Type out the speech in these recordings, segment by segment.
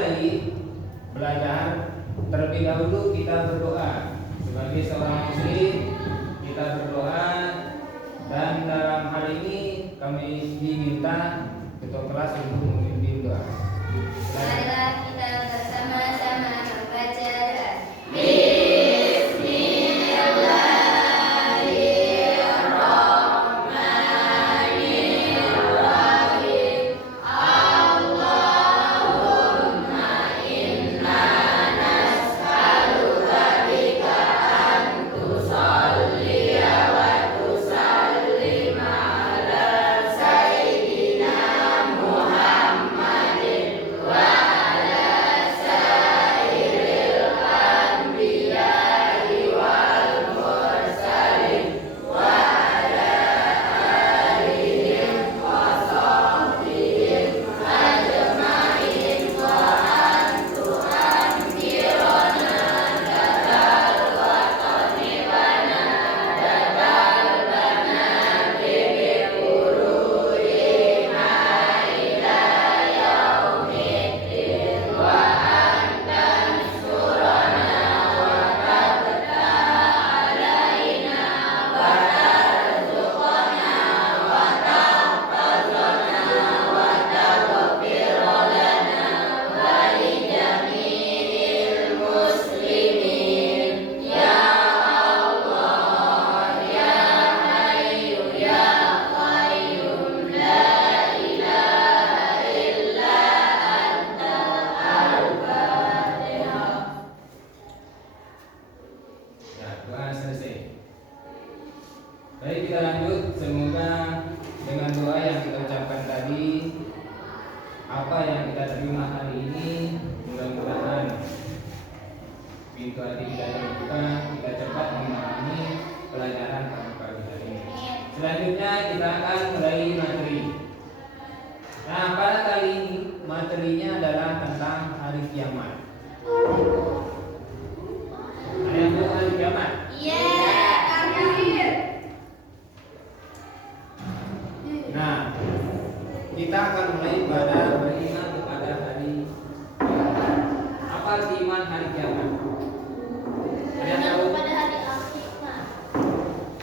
mulai belajar, terlebih dahulu kita berdoa. Sebagai seorang muslim, kita berdoa, dan dalam hal ini kami diminta ketua kelas untuk memimpin doa. Marilah kita bersama-sama membaca doa. Baik, kita lanjut. Semoga dengan doa yang kita ucapkan tadi, apa yang kita terima hari ini, mudah-mudahan pintu hati kita terbuka, kita cepat memahami pelajaran pada pagi hari ini. Selanjutnya kita akan mulai materi. Nah, pada kali ini materinya adalah tentang hari kiamat. Ada yang tahu hari kiamat? Nah, kita akan mulai pada beriman kepada hari kiamat. Apa arti iman hari kiamat? Ada yang tahu?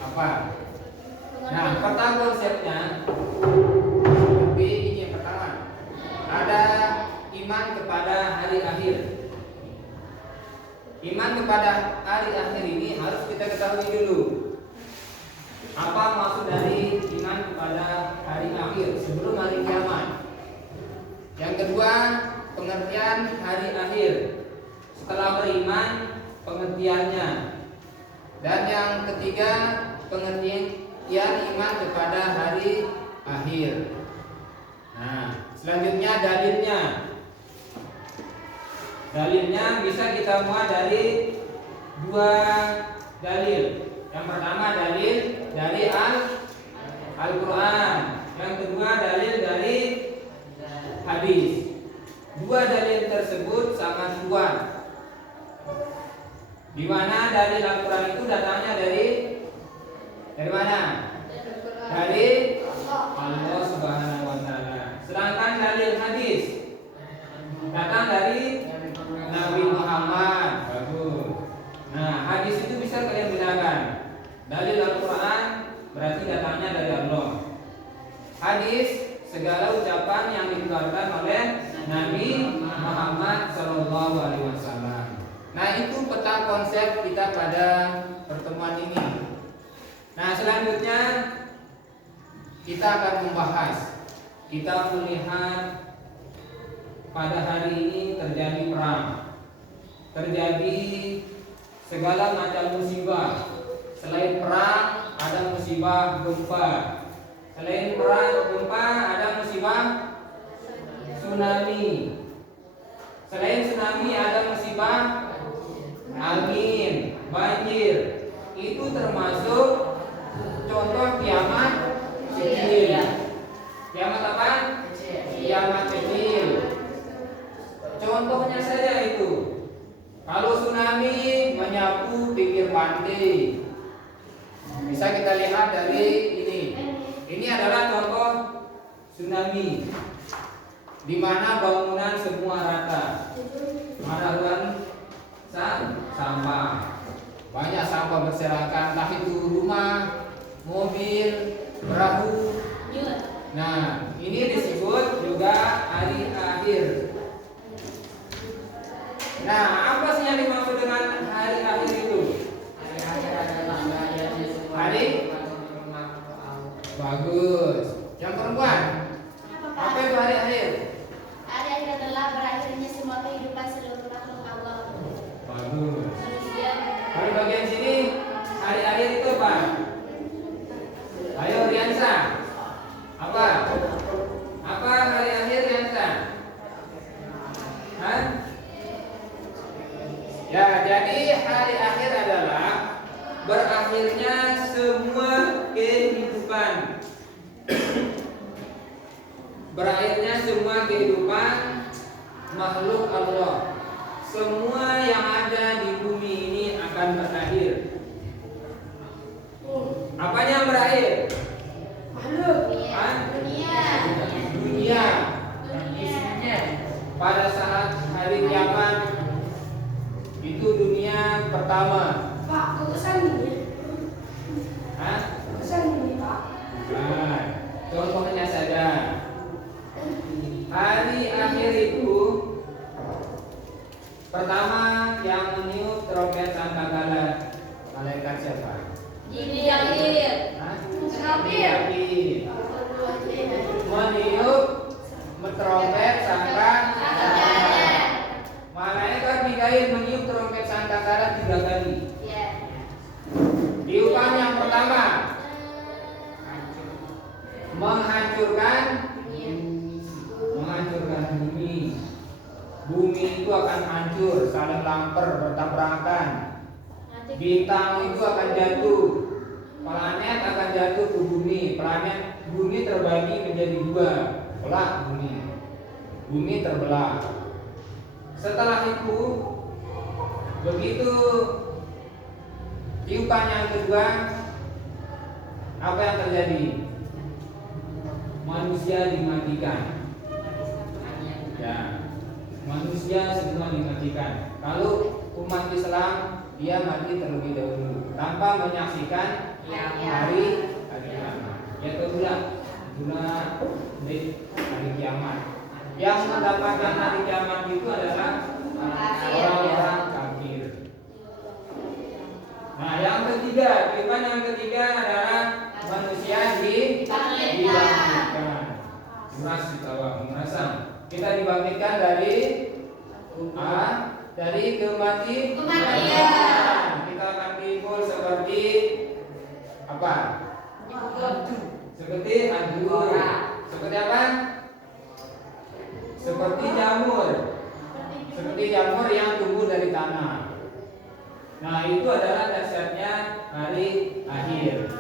Apa? Nah, peta konsepnya. Tapi ini yang pertama. Ada iman kepada hari akhir. Iman kepada hari akhir ini harus kita ketahui dulu. Apa maksud dari iman kepada hari akhir sebelum hari kiamat? Yang kedua, pengertian hari akhir setelah beriman, pengertiannya. Dan yang ketiga, pengertian iman kepada hari akhir. Nah, selanjutnya dalilnya. Dalilnya bisa kita muat dari dua dalil. Yang pertama dalil dari Al-Quran, yang kedua dalil dari hadis. Dua dalil tersebut sangat kuat. Di mana dalil Al-Quran itu datangnya dari mana? Dari Allah Subhanahu wa taala. Sedangkan dalil hadis datang dari Nabi Muhammad. Bagus. Nah, hadis itu bisa kalian bedakan. Dalil Al-Quran berarti datangnya dari Allah. Hadis segala ucapan yang dikeluarkan oleh Nabi Muhammad SAW. Nah, itu peta konsep kita pada pertemuan ini. Nah, selanjutnya kita akan membahas. Kita melihat pada hari ini terjadi perang, terjadi segala macam musibah. Selain perang ada musibah gempa. Selain perang gempa ada musibah tsunami. Selain tsunami ada musibah angin, banjir. Itu termasuk contoh kiamat kecil. Kiamat apa? Kiamat kecil. Contohnya saja itu. Kalau tsunami menyapu pinggir pantai, bisa kita lihat dari ini. Ini adalah contoh tsunami. di mana bangunan semua rata. Mana kan sampah. Banyak sampah berserakan, entah itu rumah, mobil, perahu. Nah, ini disebut juga hari akhir. Nah, apa sih yang dimaksud dengan hari akhir itu? Hari bagus. Yang perempuan, apa itu hari akhir? Hari akhir adalah berakhirnya semua kehidupan seluruh makhluk Allah. Bagus. Manusia. Kalau bagian sini, hari akhir itu apa? Ayo Riansa. Apa? Apa hari akhir Riansa? Hah? Ya, jadi hari akhir adalah berakhirnya semua kehidupan. Berakhirnya semua kehidupan makhluk Allah. Semua yang ada di bumi ini akan berakhir. Apanya yang berakhir? Makhluk. Hah? Dunia. Dunia. Dunia. Pada saat hari kiamat itu dunia pertama. Pak, kesan ini. Hah? Kesan ini, Pak. Nah, contohnya saja. Hari akhir itu pertama yang meniup trompet sangkakala malaikat siapa? Jibril. Hah? Jibril. Meniup trompet sangkakala. Malaikat Mikail meniup trompet sangkakala 3 kali. Ya. Tiupan yang pertama menghancurkan bumi. Bumi itu akan hancur, saling lamper, bertabrakan. Bintang itu akan jatuh. Planet akan jatuh ke bumi. Planet bumi terbagi menjadi 2. Belah bumi. Bumi terbelah. Setelah itu, begitu tiupan yang kedua, apa yang terjadi? Manusia dimatikan. Ya, manusia semua dimatikan. Kalau umat Islam dia mati terlebih dahulu tanpa menyaksikan hari kiamat. Ya itulah hari kiamat. Yang mendapatkan hari kiamat itu adalah orang-orang kafir. Nah, yang ketiga, tiupan yang ketiga adalah manusia dibangkitkan. Muras di bawah, murasam. Kita dibangkitkan dari kematian. Kita akan timbul seperti apa? Seperti anggur. Seperti apa? Seperti jamur. Seperti jamur yang tumbuh dari tanah. Nah, itu adalah dahsyatnya hari akhir.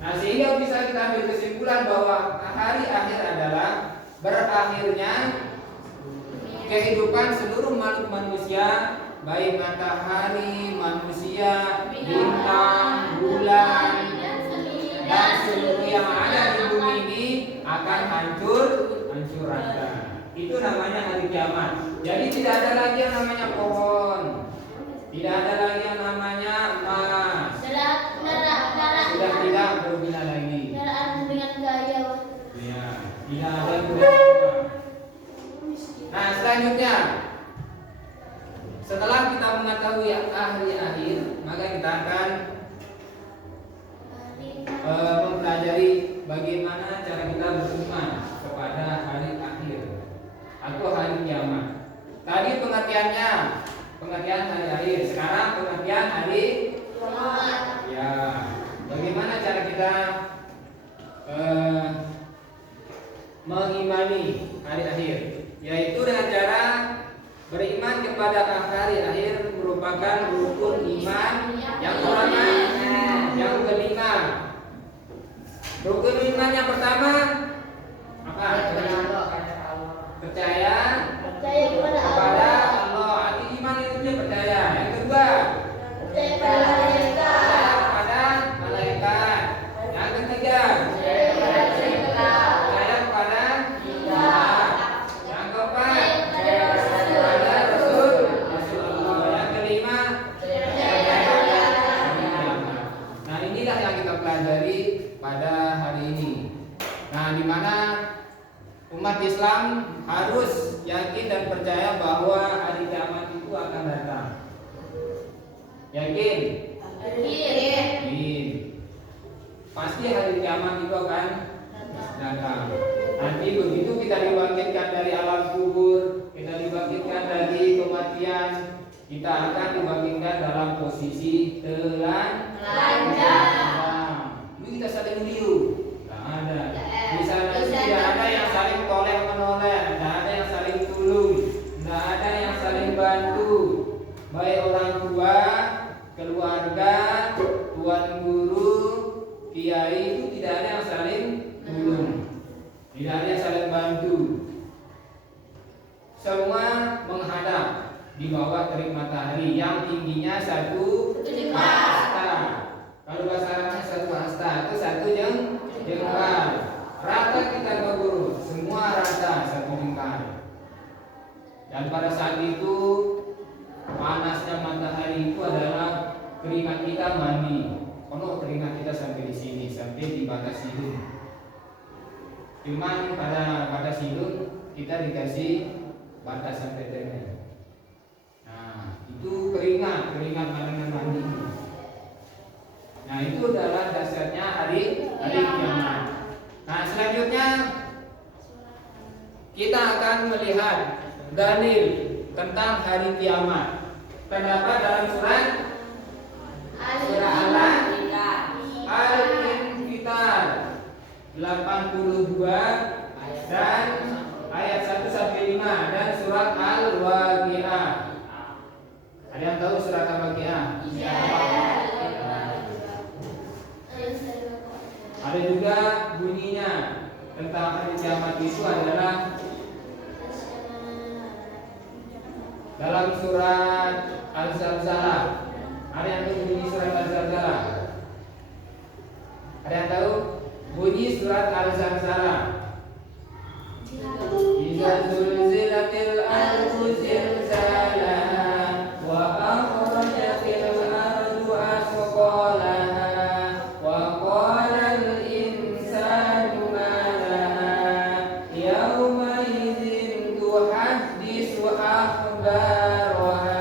Nah, sehingga bisa kita ambil kesimpulan bahwa hari akhir adalah berakhirnya kehidupan seluruh makhluk manusia, baik matahari, manusia, bintang, bulan, dan seluruh yang ada di bumi ini akan hancur rata. Itu namanya hari kiamat. Jadi tidak ada lagi yang namanya pohon, tidak ada lagi yang namanya emas, sudah tidak berguna lagi. Dengan gaya. Ya, tidak ada guna. Nah, selanjutnya setelah kita mengetahui hari akhir, maka kita akan mempelajari bagaimana cara kita beriman kepada hari akhir atau hari kiamat. Tadi pengertian hari akhir, sekarang pengertian hari kiamat. Ya, bagaimana cara kita mengimani hari akhir? Yaitu dengan cara beriman kepada hari akhir merupakan rukun iman yang pertama, yang kelima. Rukun iman yang pertama apa? Percaya kepada Allah. Arti iman itu percaya. Yang kedua, percaya kepada malaikat. Yang ketiga, percaya kepada kitab. Yang Yakin? Yakin. Pasti hari kiamat itu akan datang. Nanti begitu kita dibangkitkan dari alam kubur, kita dibangkitkan dari kematian, kita akan dibangkitkan dalam posisi telanjang. Ini kita saling liu. Tidak ada. Di sana tidak ada yang saling toleh menoleh, tidak ada yang saling tolong, tidak ada yang saling bantu. Baik orang tua, keluarga, tuan guru, kiai itu tidak ada yang saling tolong, tidak ada yang saling bantu. Semua menghadap di bawah terik matahari yang tingginya satu hasta. Kalau bahasa Arabnya satu hasta itu satu jengkal. Rata kita ke guru, semua rata satu jengkal. Dan pada saat itu panasnya matahari itu adalah keringat kita mandi. Penuh keringat kita sampai di sini, sampai di batas hidung. Cuman pada batas hidung kita dikasih batas sampai tenar. Nah, itu keringat badangan mandi. Nah, itu adalah dasarnya hari kiamat. Nah, selanjutnya kita akan melihat dalil tentang hari kiamat. Terdapat dalam surat Al-Infitar 82 dan ayat 1 sampai 5 dan surat Al-Waqiah. Ada yang tahu surat Al-Waqiah? Ada juga bunyinya tentang hari kiamat itu adalah dalam surat Al-Zalzalah. Ada yang tahu bunyi surat Al-Zalzalah? Ada yang tahu bunyi surat Al-Zalzalah? Idza zulzilatil ardu zilzalaha wa akhrajatil ardu asqalaha wa qala al insanu ma laha yawma idzin tuhaddisu akhbaraha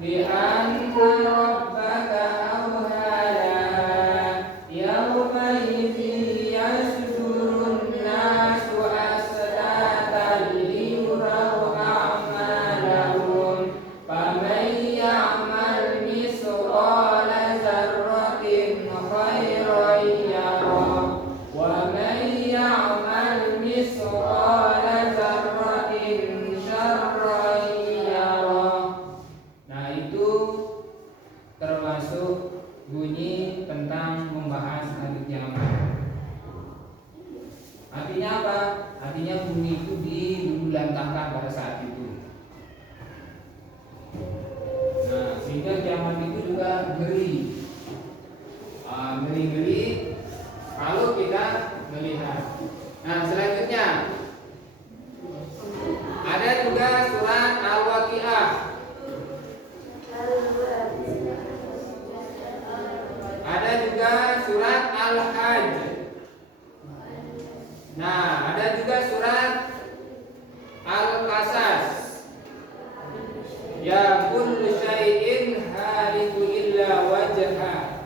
bi anna rabbaka awhalaha yawma idzin yasdurun nasu asdatan liyuraw a'malahum faman ya'mal misqala dzarratin khairan yarah wa man ya'mal misqala dzarratin syarran yarah. Nah, itu termasuk bunyi tentang membahas hari kiamat. Artinya apa? Artinya bunyi itu dilulantahkan pada saat itu. Nah, sehingga kiamat itu juga ngeri, ngeri kalau kita melihat. Nah, selanjutnya ada juga surat Al-Waqiah. Ada juga surat Al-Hajj. Nah, ada juga surat Al-Qasas. Ya kullu syai'in haliku illa wajha.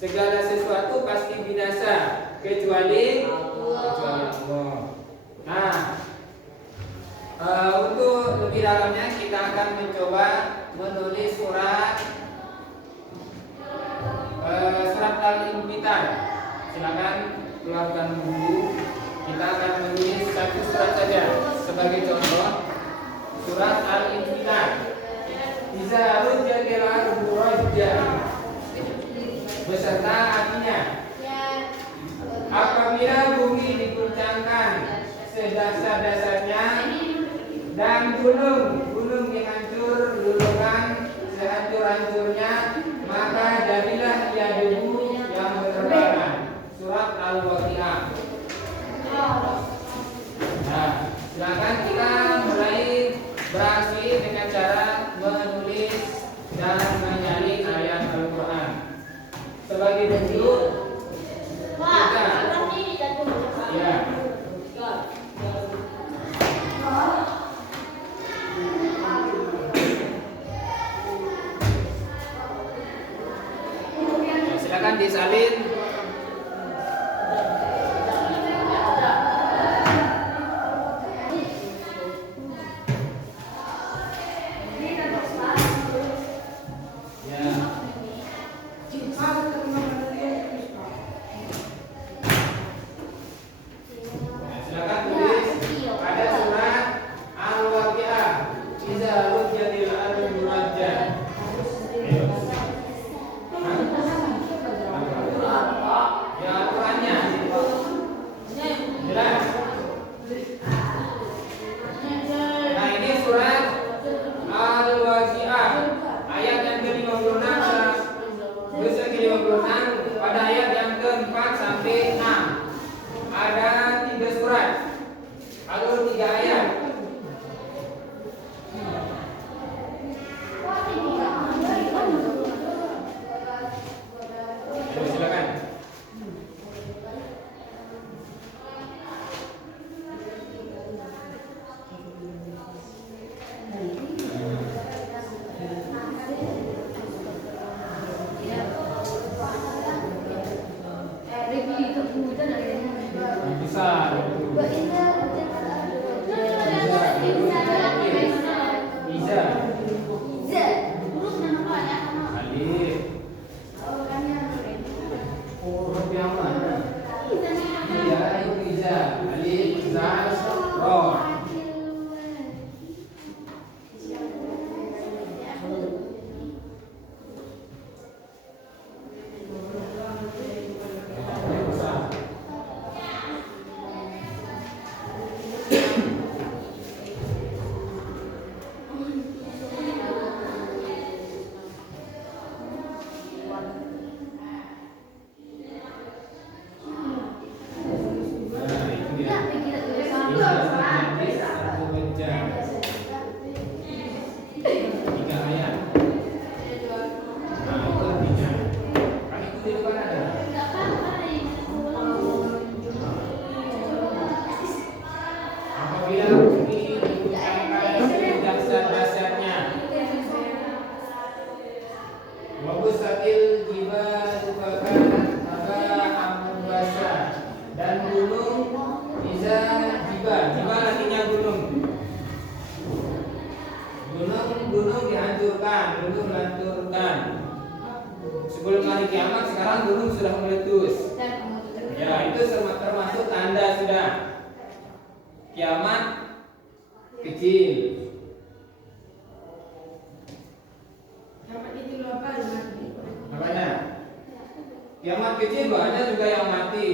Segala sesuatu pasti binasa kecuali Allah. Nah, untuk lebih dalamnya kita akan mencoba menulis surat Al-Infitar. Silakan keluarkan buku. Kita akan menulis satu surat saja sebagai contoh. Surat Al-Infitar. Iza rujjatil ardu rajja. Beserta artinya. Apabila bumi diguncangkan sedasar-dasarnya dan gunung dihancur lulukan sehancur-hancurnya, maka jadilah ia debu yang berterbangan. Surat Al-Waqiah. Nah, silakan kita mulai beraksi dengan cara menulis dan menyalin ayat Al-Quran. Sebagai bentuk kita, ya. disalin. Ya. Silakan tulis pada surat Al-Waqiah. Iza rujjatil ardu rajja. Ayo. Ya Al-Qur'annya. Jelas. Nah, ini surat Al-Waqiah. Ayat yang ke-56 dosa ke-56 pada ayat yang ke-4 sampai 6. Ada 3 surat. Alur 3 ayat. Ayo, silakan. Bisa. Bisa. Alif. Huruf yang mana? Iya, itu bisa. Alif, za, ro. Nah, itu dia. Iza rujjatil ardu rajja. 3 ayat. Nah, itu artinya. Kami itu di depan ada. Apabila bumi diucapkan sedasar-dasarnya, wabusatil jibalu fakanat haba'an munbasa, dan gunung iza jibal artinya gunung. Gunung dihancurkan, gunung dihancurkan. Sebelum hari kiamat sekarang gunung sudah meletus. Ya, itu termasuk tanda sudah kiamat kecil. Makanya kiamat kecil banyak juga yang mati.